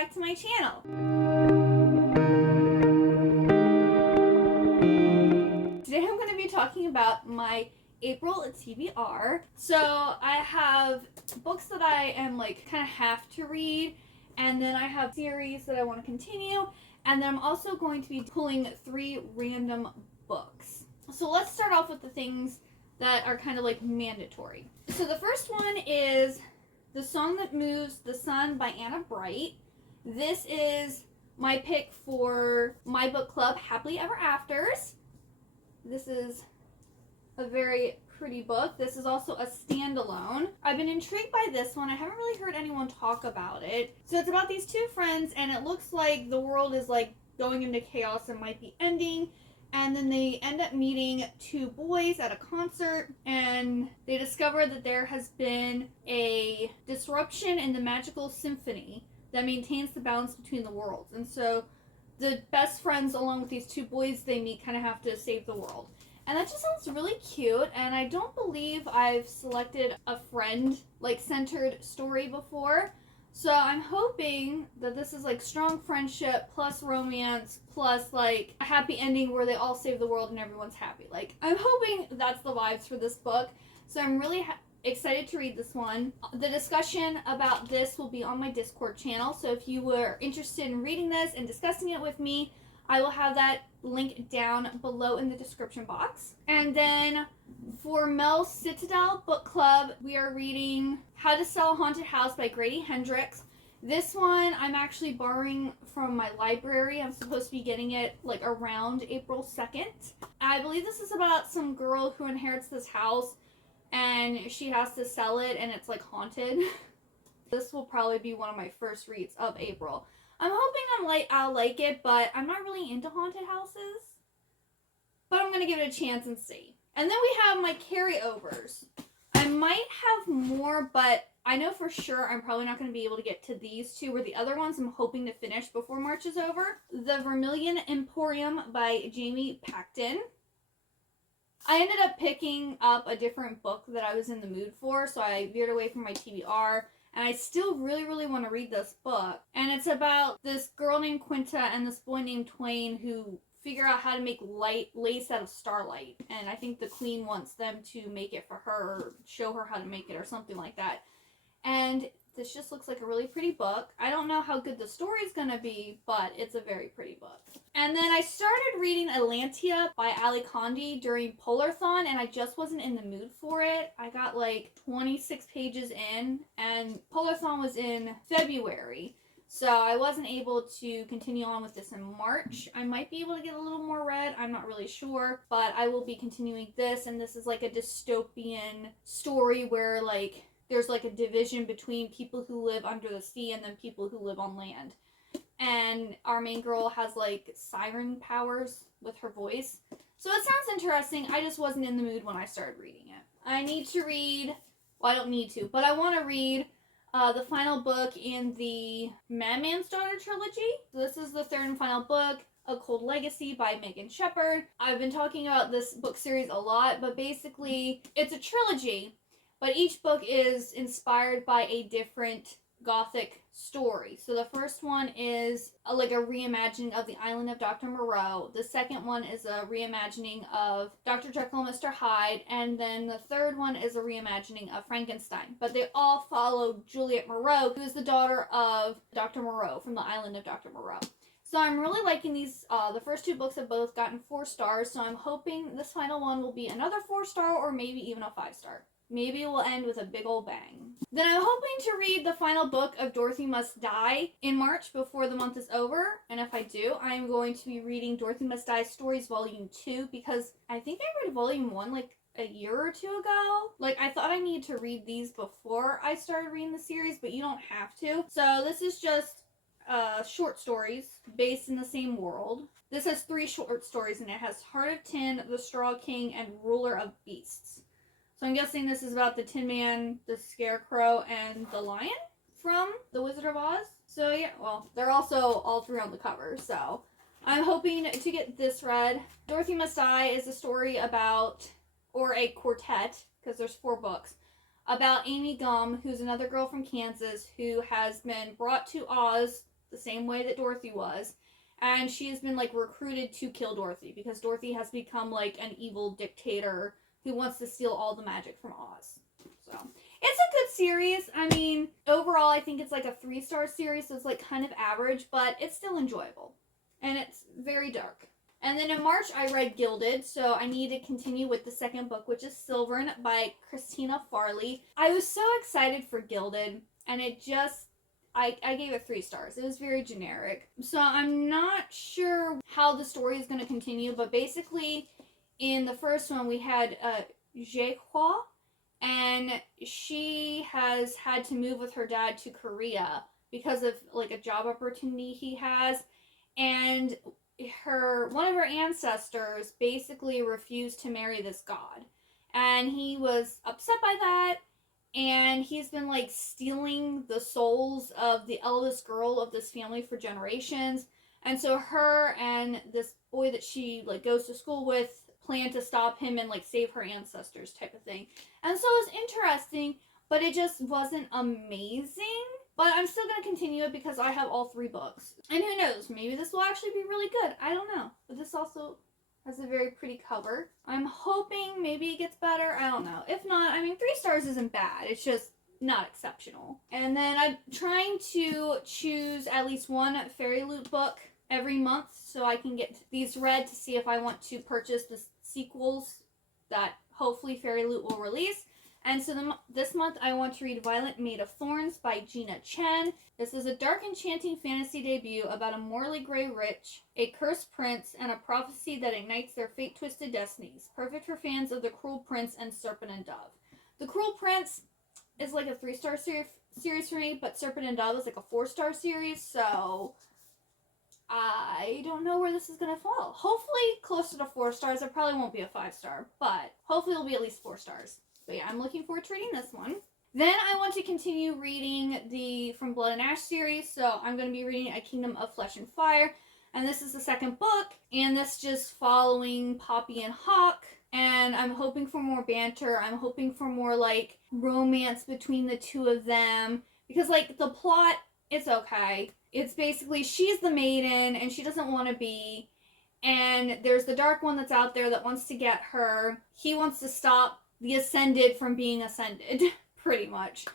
back to my channel. Today I'm going to be talking about my April TBR. So I have books that I am like kind of have to read, and then I have series that I want to continue, and then I'm also going to be pulling 3 random books. So let's start off with the things that are kind of like mandatory. So the first one is The Song That Moves the Sun by Anna Bright. This is my pick for my book club, Happily Ever Afters. This is a very pretty book. This is also a standalone. I've been intrigued by this one. I haven't really heard anyone talk about it. So it's about these 2 friends, and it looks like the world is like going into chaos and might be ending. And then they end up meeting 2 boys at a concert, and they discover that there has been a disruption in the magical symphony that maintains the balance between the worlds. And so the best friends, along with these 2 boys they meet, kind of have to save the world. And that just sounds really cute, and I don't believe I've selected a friend like centered story before. So I'm hoping that this is like strong friendship plus romance plus like a happy ending where they all save the world and everyone's happy. Like, I'm hoping that's the vibes for this book. So I'm really excited to read this one. The discussion about this will be on my Discord channel. So if you were interested in reading this and discussing it with me, I will have that link down below in the description box. And then for Mel's Citadel Book Club, we are reading How to Sell a Haunted House by Grady Hendrix. This one I'm actually borrowing from my library. I'm supposed to be getting it like around April 2nd. I believe this is about some girl who inherits this house and she has to sell it, and it's like haunted. This will probably be one of my first reads of April. I'm hoping I'll like it, but I'm not really into haunted houses. But I'm going to give it a chance and see. And then we have my carryovers. I might have more, but I know for sure I'm probably not going to be able to get to these 2, where the other ones I'm hoping to finish before March is over. The Vermilion Emporium by Jamie Pacton. I ended up picking up a different book that I was in the mood for, so I veered away from my TBR. And I still really, really want to read this book. And it's about this girl named Quinta and this boy named Twain who figure out how to make lace out of starlight. And I think the queen wants them to make it for her, or show her how to make it, or something like that. And this just looks like a really pretty book. I don't know how good the story's gonna be, but it's a very pretty book. And then I started reading Atlantia by Ali Condi during Polarthon, and I just wasn't in the mood for it. I got like 26 pages in, and Polarthon was in February, so I wasn't able to continue on with this in March. I might be able to get a little more read, I'm not really sure, but I will be continuing this, and this is like a dystopian story where like there's like a division between people who live under the sea and then people who live on land. And our main girl has like siren powers with her voice. So it sounds interesting. I just wasn't in the mood when I started reading it. I need to read, well, I don't need to, but I want to read the final book in the Madman's Daughter trilogy. So this is the 3rd and final book, A Cold Legacy by Megan Shepherd. I've been talking about this book series a lot, but basically it's a trilogy. But each book is inspired by a different Gothic story. So the first one is like a reimagining of the Island of Dr. Moreau. The second one is a reimagining of Dr. Jekyll and Mr. Hyde. And then the third one is a reimagining of Frankenstein. But they all follow Juliet Moreau, who is the daughter of Dr. Moreau from the Island of Dr. Moreau. So I'm really liking these. The first 2 books have both gotten 4 stars. So I'm hoping this final one will be another 4-star or maybe even a 5-star. Maybe it will end with a big old bang. Then I'm hoping to read the final book of Dorothy Must Die in March before the month is over. And if I do, I'm going to be reading Dorothy Must Die Stories Volume 2, because I think I read Volume 1 like a year or 2 ago. Like, I thought I needed to read these before I started reading the series, but you don't have to. So this is just short stories based in the same world. This has 3 short stories, and it has Heart of Tin, The Straw King, and Ruler of Beasts. So I'm guessing this is about the Tin Man, the Scarecrow, and the Lion from The Wizard of Oz. So yeah, well, they're also all 3 on the cover, so I'm hoping to get this read. Dorothy Must Die is a story about, or a quartet, because there's 4 books, about Amy Gum, who's another girl from Kansas who has been brought to Oz the same way that Dorothy was. And she has been like recruited to kill Dorothy because Dorothy has become like an evil dictator who wants to steal all the magic from Oz. So it's a good series. I mean, overall, I think it's like a 3-star series, so it's like kind of average, but it's still enjoyable. And it's very dark. And then in March, I read Gilded, so I need to continue with the second book, which is Silvern by Christina Farley. I was so excited for Gilded, and it just, I gave it 3 stars. It was very generic. So I'm not sure how the story is going to continue, but basically, in the first one, we had Jaehwa, and she has had to move with her dad to Korea because of like a job opportunity he has, and one of her ancestors basically refused to marry this god, and he was upset by that, and he's been like stealing the souls of the eldest girl of this family for generations. And so her and this boy that she like goes to school with plan to stop him and like save her ancestors type of thing. And so it was interesting, but it just wasn't amazing. But I'm still going to continue it because I have all 3 books. And who knows, maybe this will actually be really good. I don't know. But this also has a very pretty cover. I'm hoping maybe it gets better. I don't know. If not, I mean, 3 stars isn't bad. It's just not exceptional. And then I'm trying to choose at least one Fairy Loot book every month so I can get these read to see if I want to purchase the sequels that hopefully Fairy Loot will release. And so this month I want to read Violet Made of Thorns by Gina Chen. This is a dark, enchanting fantasy debut about a morally gray witch, a cursed prince, and a prophecy that ignites their fate-twisted destinies. Perfect for fans of The Cruel Prince and Serpent and Dove. The Cruel Prince is like a 3-star series for me, but Serpent and Dove is like a 4-star series, so I don't know where this is going to fall. Hopefully closer to 4 stars. It probably won't be a 5-star, but hopefully it'll be at least 4 stars. But yeah, I'm looking forward to reading this one. Then I want to continue reading the From Blood and Ash series, so I'm going to be reading A Kingdom of Flesh and Fire, and this is the 2nd book, and this just following Poppy and Hawk, and I'm hoping for more banter. I'm hoping for more like romance between the 2 of them, because like the plot, it's okay. It's basically she's the maiden and she doesn't want to be, and there's the dark one that's out there that wants to get her. He wants to stop the Ascended from being ascended, pretty much.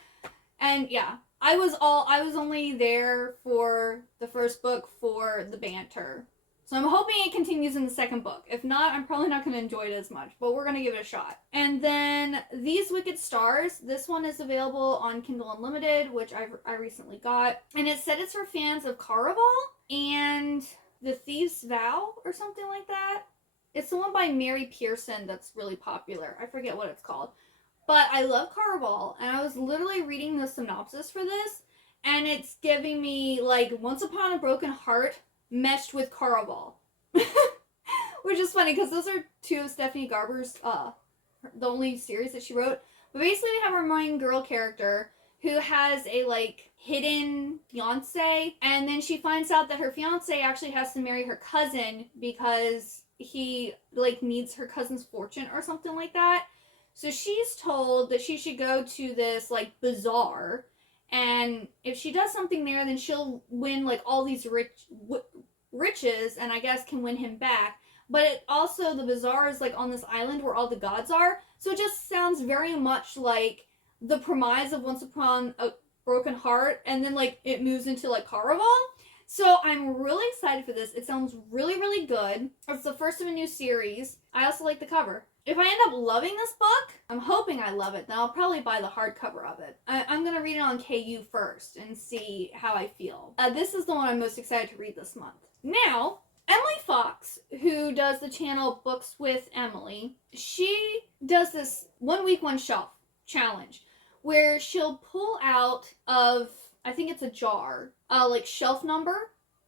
And yeah, I was only there for the 1st book for the banter. So I'm hoping it continues in the 2nd book. If not, I'm probably not going to enjoy it as much, but we're going to give it a shot. And then These Wicked Stars. This one is available on Kindle Unlimited, which I recently got. And it said it's for fans of Caraval and The Thief's Vow or something like that. It's the one by Mary Pearson that's really popular. I forget what it's called. But I love Caraval, and I was literally reading the synopsis for this, and it's giving me, like, Once Upon a Broken Heart meshed with Caraval. Which is funny, because those are 2 of Stephanie Garber's, the only series that she wrote. But basically we have a main girl character who has a, like, hidden fiancé, and then she finds out that her fiancé actually has to marry her cousin because he like needs her cousin's fortune or something like that. So she's told that she should go to this like bazaar, and if she does something there, then she'll win like all these riches, and I guess can win him back. But it also, the bazaar is like on this island where all the gods are, so it just sounds very much like the premise of Once Upon a Broken Heart, and then like it moves into like Caraval. So I'm really excited for this. It sounds really, really good. It's the first of a new series. I also like the cover. If I end up loving this book, I'm hoping I love it, then I'll probably buy the hardcover of it. I'm going to read it on KU first and see how I feel. This is the one I'm most excited to read this month. Now, Emily Fox, who does the channel Books with Emily, she does this 1 week, 1 shelf challenge where she'll pull out of, I think it's a jar, like shelf number,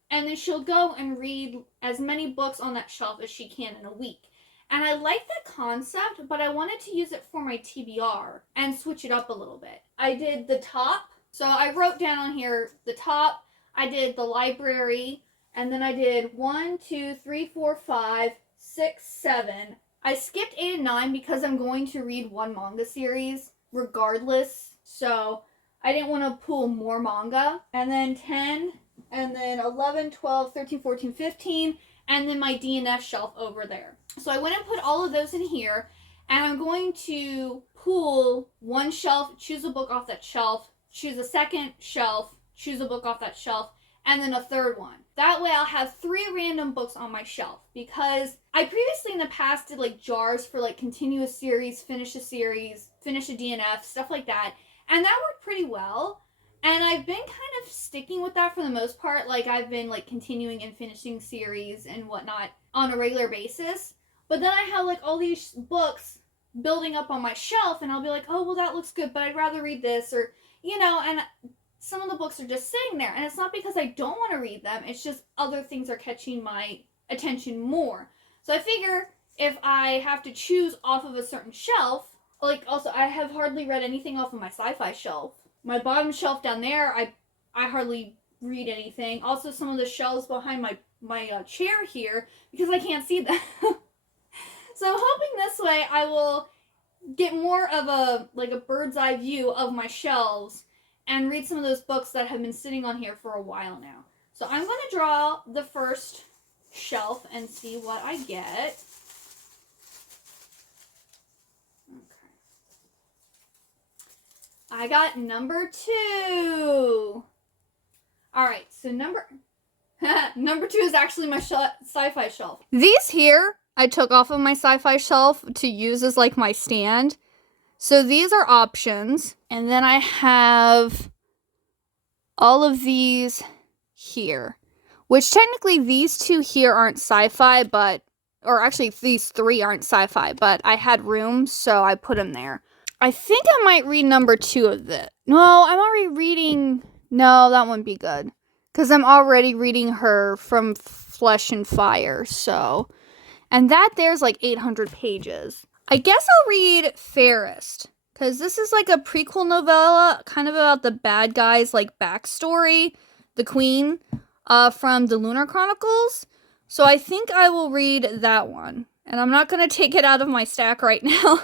and then she'll go and read as many books on that shelf as she can in a week. And I like that concept, but I wanted to use it for my TBR and switch it up a little bit. I did the top, so I wrote down on here the top, I did the library, and then I did 1, 2, 3, 4, 5, 6, 7. I skipped 8 and 9 because I'm going to read 1 manga series regardless, so I didn't want to pull more manga. And then 10, and then 11, 12, 13, 14, 15, and then my DNF shelf over there. So I went and put all of those in here, and I'm going to pull one shelf, choose a book off that shelf, choose a second shelf, choose a book off that shelf, and then a third one. That way I'll have 3 random books on my shelf, because I previously in the past did like jars for like continuous series, finish a DNF, stuff like that, and that worked pretty well. And I've been kind of sticking with that for the most part. Like, I've been like continuing and finishing series and whatnot on a regular basis. But then I have like all these books building up on my shelf, and I'll be like, oh, well, that looks good, but I'd rather read this, or, you know, and some of the books are just sitting there. And it's not because I don't want to read them. It's just other things are catching my attention more. So I figure if I have to choose off of a certain shelf, like, also, I have hardly read anything off of my sci-fi shelf. My bottom shelf down there, I hardly read anything. Also, some of the shelves behind my chair here, because I can't see them. So hoping this way I will get more of a bird's eye view of my shelves and read some of those books that have been sitting on here for a while now. So I'm going to draw the first shelf and see what I get. I got number 2. Alright, so number 2 is actually my sci-fi shelf. These here, I took off of my sci-fi shelf to use as like my stand. So these are options. And then I have all of these here. Which technically these 2 here aren't sci-fi, or actually these 3 aren't sci-fi, but I had room, so I put them there. I think I might read number 2 of this. No, I'm already reading... No, that wouldn't be good. Because I'm already reading her from Flesh and Fire, so... And that there's like 800 pages. I guess I'll read Fairest. Because this is like a prequel novella, kind of about the bad guy's like backstory. The queen, from the Lunar Chronicles. So I think I will read that one. And I'm not going to take it out of my stack right now.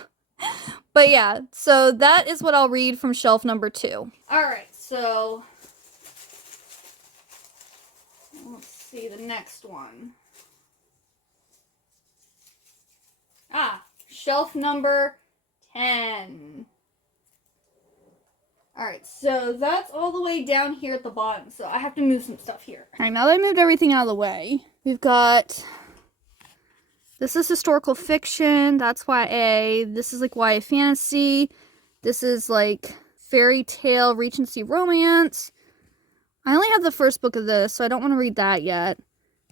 But yeah, so that is what I'll read from shelf number 2. Alright, so let's see the next one. Shelf number 10. Alright, so that's all the way down here at the bottom, so I have to move some stuff here. Alright, now that I moved everything out of the way, we've got... This is historical fiction, that's YA. This is like YA fantasy. This is like fairy tale, Regency romance. I only have the first book of this, so I don't want to read that yet.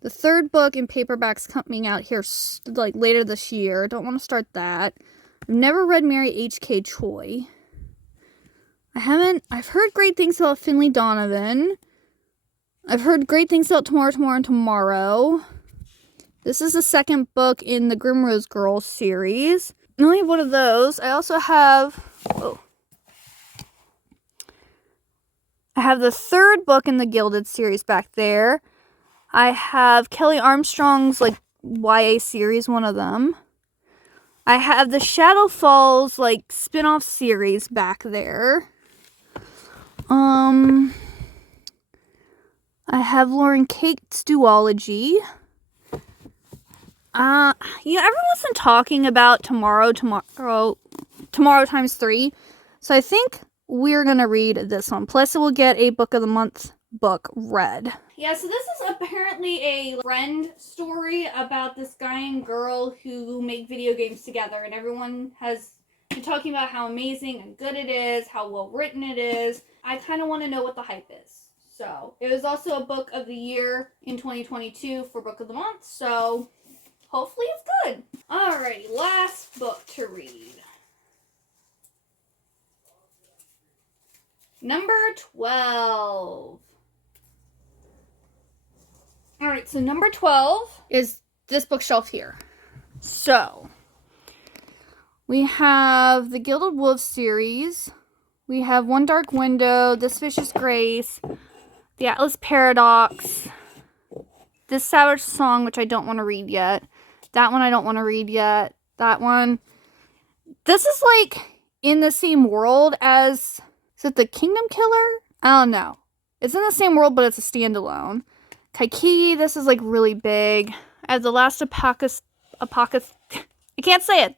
The third book in paperback's coming out here like later this year. Don't want to start that. I've never read Mary H.K. Choi. I've heard great things about Finley Donovan. I've heard great things about Tomorrow. This is the second book in the Grimrose Girls series. I only have one of those. I also have... I have the third book in the Gilded series back there. I have Kelly Armstrong's, like, YA series, one of them. I have the Shadow Falls, like, spin-off series back there. I have Lauren Kate's duology. Everyone's been talking about Tomorrow times 3. So I think we're going to read this one. Plus, it will get a Book of the Month book read. Yeah, so this is apparently a friend story about this guy and girl who make video games together. And everyone has been talking about how amazing and good it is, how well written it is. I kind of want to know what the hype is. So, it was also a Book of the Year in 2022 for Book of the Month. So... hopefully it's good. Alrighty, last book to read. Number 12. Alright, so number 12 is this bookshelf here. So, we have the Gilded Wolves series. We have One Dark Window, This Vicious Grace, The Atlas Paradox, This Savage Song, which I don't want to read yet. That one I don't want to read yet. That one. This is like in the same world as... is it The Kingdom Killer? I don't know. It's in the same world, but it's a standalone. Kaiki, this is like really big. I have The Last I can't say it.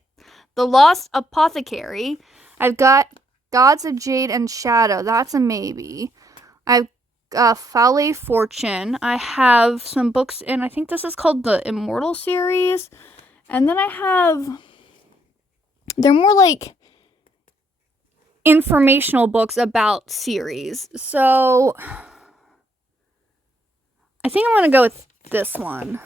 The Lost Apothecary. I've got Gods of Jade and Shadow. That's a maybe. I've Foul Fortune. I have some books in, I think this is called the Immortal series. And then I have, they're more like informational books about series. So I think I'm going to go with this one.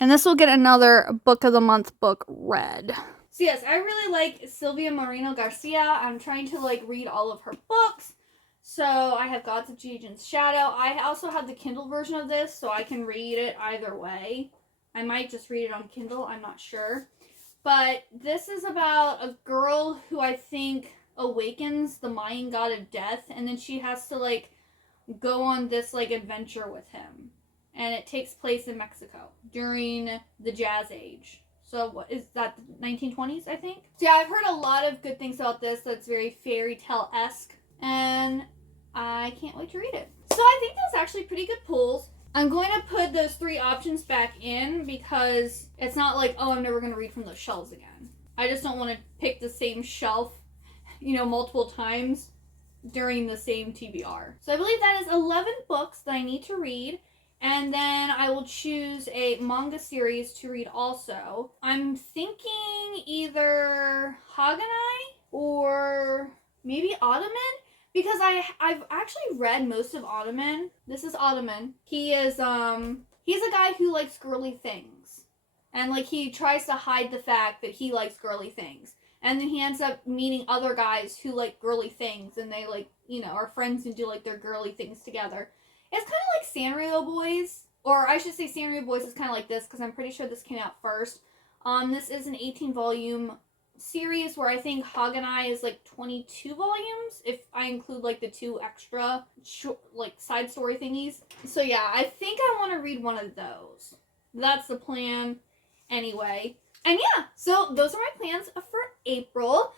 And this will get another Book of the Month book read. So yes, I really like Sylvia Moreno Garcia. I'm trying to like read all of her books. So I have Gods of Jade and Shadow. I also have the Kindle version of this, so I can read it either way. I might just read it on Kindle, I'm not sure. But this is about a girl who I think awakens the Mayan god of death, and then she has to like go on this like adventure with him. And it takes place in Mexico during the Jazz Age. So what is that, the 1920s, I think? So yeah, I've heard a lot of good things about this that's very fairy tale-esque. And I can't wait to read it. So I think that's actually pretty good pulls. I'm going to put those 3 options back in because it's not like, oh, I'm never going to read from those shelves again. I just don't want to pick the same shelf, multiple times during the same TBR. So I believe that is 11 books that I need to read. And then I will choose a manga series to read also. I'm thinking either Haganai or maybe Ottoman. Because I've actually read most of Ottoman. This is Ottoman. He is, he's a guy who likes girly things. And, like, he tries to hide the fact that he likes girly things. And then he ends up meeting other guys who like girly things. And they, like, are friends and do, like, their girly things together. It's kind of like Sanrio Boys. Or I should say Sanrio Boys is kind of like this, because I'm pretty sure this came out first. This is an 18-volume series where I think Haganai is like 22 volumes if I include like the 2 extra like side story thingies. So yeah, I think I want to read one of those. That's the plan anyway. And yeah, so those are my plans for April.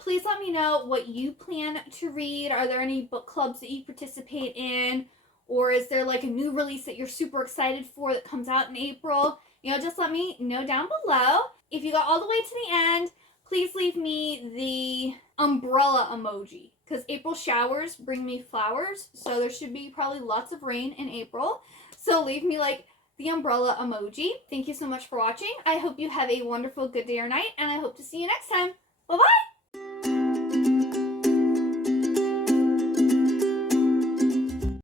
Please let me know what you plan to read. Are there any book clubs that you participate in? Or is there like a new release that you're super excited for that comes out in April? Just let me know down below. If you got all the way to the end, please leave me the umbrella emoji, because April showers bring me flowers, so there should be probably lots of rain in April. So leave me like the umbrella emoji. Thank you so much for watching. I hope you have a wonderful good day or night, and I hope to see you next time. Bye-bye!